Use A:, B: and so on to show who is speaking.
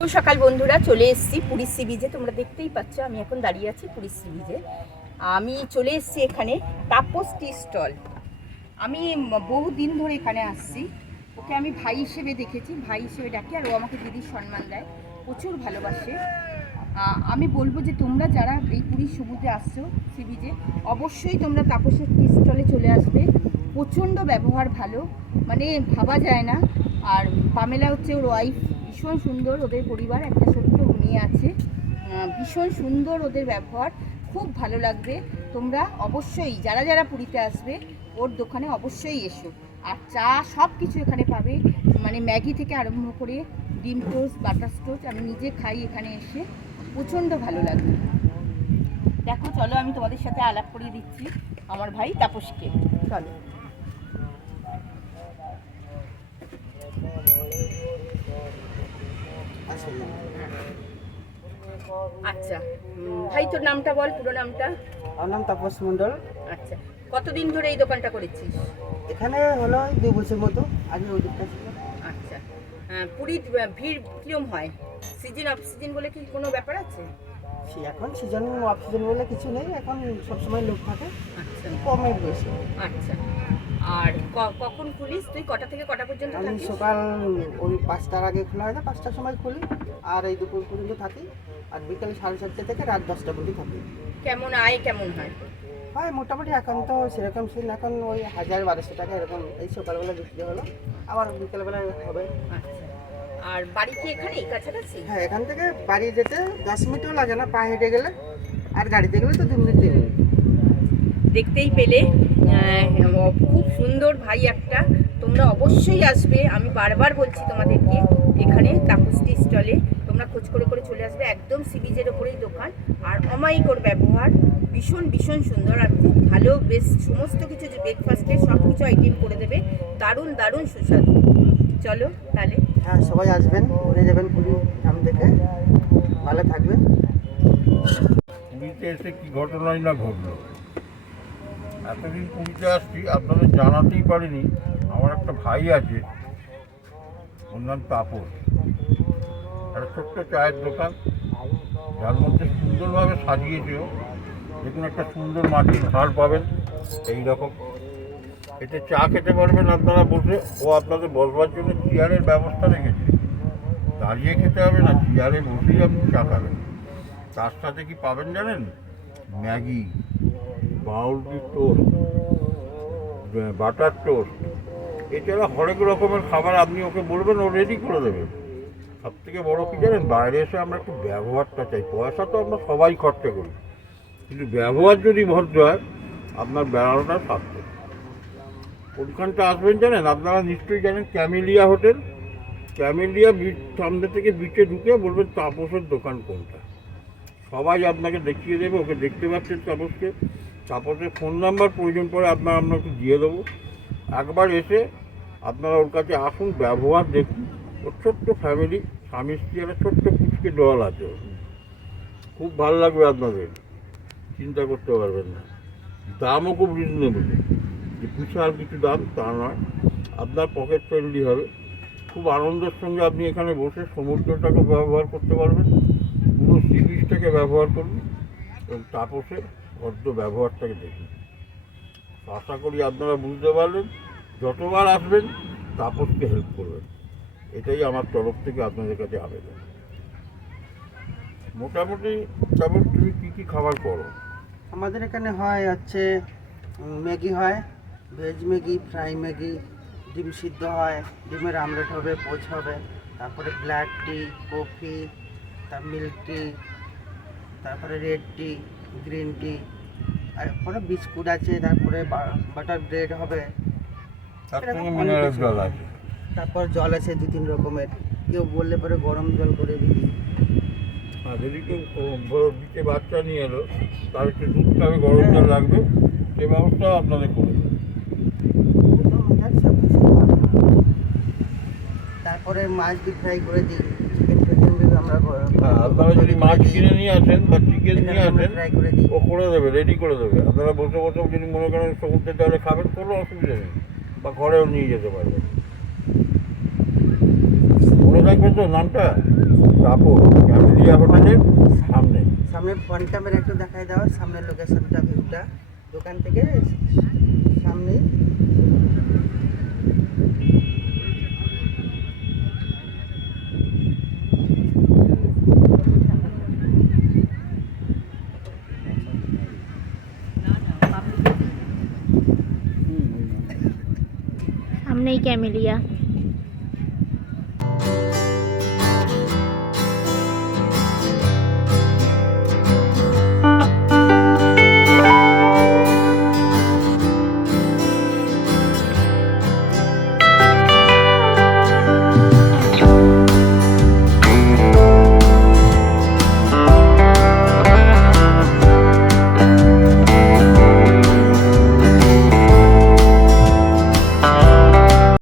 A: সকাল বন্ধুরা, চলে এসেছি পুরীর সি বিচে। তোমরা দেখতেই পাচ্ছ, আমি এখন দাঁড়িয়ে আছি পুরীর সি বিচে। আমি চলে এসেছি এখানে তাপস টি স্টল। আমি বহু দিন ধরে এখানে আসছি। ওকে আমি ভাই হিসেবে দেখেছি, ভাই হিসেবে ডাকি, আর ও আমাকে দিদির সম্মান দেয়। প্রচুর ভালোবাসে। আমি বলব যে তোমরা যারা এই পুরীর সমুদ্রে আসছো সি বিচে, অবশ্যই তোমরা তাপসের টি স্টলে চলে আসবে। প্রচণ্ড ব্যবহার ভালো। মানে ভাবা যায় না। আর পামেলা হচ্ছে ওর ওয়াইফ ভীষণ সুন্দর ওদের পরিবার, একটা ছোট্ট মেয়ে আছে। ভীষণ সুন্দর ওদের ব্যবহার, খুব ভালো লাগবে। তোমরা অবশ্যই, যারা যারা পুরীতে আসবে, ওর দোকানে অবশ্যই এসো। আর চা সব কিছু এখানে পাবে। মানে ম্যাগি থেকে আরম্ভ করে ডিম টোস্ট, বাটার টোস্ট, আমি নিজে খাই এখানে এসে। প্রচণ্ড ভালো লাগবে। দেখো, চলো, আমি তোমাদের সাথে আলাপ করিয়ে দিচ্ছি, আমার ভাই তাপসকে। চলো। আচ্ছা ভাই তোর নামটা বল পুরো নামটা।
B: আমার নাম তাপস মণ্ডল।
A: আচ্ছা কতদিন ধরে এই দোকানটা করেছিস?
B: এখানে হলো দু বছর মতো আগে ওই দিকটা ছিল।
A: আচ্ছা আহ, পুরীর ভিড় কিরম হয়? সিজন অফ সিজন বলে কি কোনো ব্যাপার আছে?
B: সে এখন সিজন অফ সিজন বলে কিছু নেই এখন সবসময় লোক থাকে
A: আচ্ছা।
B: কমে বেশি
A: আচ্ছা। আর কখন খুলিস? তুই কটা থেকে কটা পর্যন্ত
B: আমি সকাল ওই পাঁচটার আগে খোলা হয় না পাঁচটার সময় খুলি আর এই দুপুর পর্যন্ত থাকি আর বিকাল সাড়ে চারটে থেকে রাত দশটা পর্যন্ত থাকি।
A: কেমন আয় কেমন হয়
B: হয় মোটামুটি এখন তো সেরকম সিন এখন ওই হাজার বারোশো টাকা এরকম এই সকালবেলা বিক্রি হলো আবার বিকেলবেলা হবে।
A: আচ্ছা। আর বাড়ি কি এখানেই কাছাকাছি?
B: হ্যাঁ এখান থেকে বাড়ি যেতে দশ মিনিটও লাগে না পা হেঁটে গেলে আর গাড়িতে গেলে তো দু মিনিট তিন মিনিট
A: দেখতেই পেলে। খুব সুন্দর ভাই একটা। তোমরা অবশ্যই আসবে। আমি বারবার বলছি তোমাদেরকে এখানে তাপসটি স্টলে। তোমরা খোঁজ করে করে চলে আসবে। একদম সি বিচের ওপরেই দোকান। আর অমায়িকর ব্যবহার ভীষণ ভীষণ সুন্দর। আর খুব ভালো বেশ সমস্ত কিছু যে ব্রেকফাস্টে সব কিছু আইটেম করে দেবে। দারুণ দারুণ সুস্বাদু। চলো তাহলে।
B: হ্যাঁ সবাই আসবেন ঘুরে যাবেন পুরী ধাম দেখে ভালো থাকবেন।
C: এসে কি ঘটনাই না ঘটলো? এতদিন পুরীতে আসছি, আপনাদের জানাতেই পারিনি। আমার একটা ভাই আছে, ওর নাম তাপস। একটা ছোট্ট চায়ের দোকান, যার মধ্যে সুন্দরভাবে সাজিয়েছে ও। দেখুন একটা সুন্দর মাটির ভাঁড় পাবেন, এই রকম। এতে চা খেতে পারবেন আপনারা বসে, ও আপনাদের বসবার জন্য চেয়ারের ব্যবস্থা রেখেছে। দাঁড়িয়ে খেতে হবে না, চেয়ারে বসেই আপনি চা খাবেন। তার সাথে কি পাবেন জানেন? ম্যাগি বাউলটি টোস্ট বাটার টোস্ট, এছাড়া হরেক রকমের খাবার আপনি ওকে বলবেন, ও রেডি করে দেবে। সব থেকে বড়ো কী জানেন, বাইরে এসে আমরা একটু ব্যবহারটা চাই। পয়সা তো আমরা সবাই খরচা করি। কিন্তু ব্যবহার যদি ভদ্র হয়, আপনার বেড়ানোটা সার্থক। কোনখানটা আসবেন জানেন? আপনারা নিশ্চয়ই জানেন ক্যামেলিয়া হোটেল। ক্যামেলিয়া বিচ সামনে থেকে বিচে ঢুকে বলবেন তাপসের দোকান কোনটা? সবাই আপনাকে দেখিয়ে দেবে, ওকে দেখতে পাচ্ছেন তাপসকে তাপসের ফোন নাম্বার প্রয়োজন পড়ে আপনার আপনাকে দিয়ে দেবো। একবার এসে আপনারা ওর কাছে আসুন, ব্যবহার দেখুন। ওর ছোট্ট ফ্যামিলি স্বামী স্ত্রী, একটা ছোট্ট পুচকে দল আছে। খুব ভালো লাগবে আপনাদের। চিন্তা করতে পারবেন না। দামও খুব রিজনেবল যে বিশাল কিছু দাম, তা নয়। আপনার পকেট ফ্রেন্ডলি হবে। খুব আনন্দের সঙ্গে আপনি এখানে বসে সমুদ্রটাকে ব্যবহার করতে পারবেন। সি ব্যবহার করুন এবং তাপসের ভদ্র ব্যবহারটাকে দেখুন। আশা করি আপনারা বুঝতে পারলেন, যতবার আসবেন তাপসকে হেল্প করবেন। এটাই আমার তরফ থেকে আপনাদের কাছে আবেদন। মোটামুটি তাপস তুমি কী কী খাবার করো?
B: আমাদের এখানে হয় হচ্ছে ম্যাগি হয়, ভেজ ম্যাগি, ফ্রাই ম্যাগি, ডিম সিদ্ধ হয়, ডিমের আমলেট হবে, পোচ হবে, তারপরে ব্ল্যাক টি, কফি তার মিল্ক টি তারপরে রেড টি গ্রিন টি তারপরে বিস্কুট আছে তারপরে বাটার ব্রেড হবে। তারপর জল আছে দু তিন রকমের। কেউ বললে পরে গরম জল করে দিবি।
C: আর যদি কেউ দিকে বাচ্চা নিয়ে এলো তার একটু দুধ খাবে গরম জল লাগবে সে ব্যবস্থাও আপনাদের করে
B: তারপরে মাছ ডিপ ফ্রাই করে দিই চিকেন ফ্রাই আমরা
C: হ্যাঁ আপনারা যদি মাছ কিনে নিয়ে আসেন বা চিকেন নিয়ে আসেন ও করে দেবে রেডি করে দেবে। আপনারা বসে বসে যদি মনে করেন সমুদ্রের জলে খাবেন কোনো অসুবিধা নেই। বা ঘরেও নিয়ে যেতে পারবেন। মনে থাকবে তো নামটা? কাপড় ক্যামেলিয়া হোটেলের সামনে।
B: সামনে ফ্রন্ট ক্যামেরা একটু দেখাই দাও সামনের লোকেশনটা ভিউটা দোকান থেকে সামনে
D: हमने ही कैमे लिया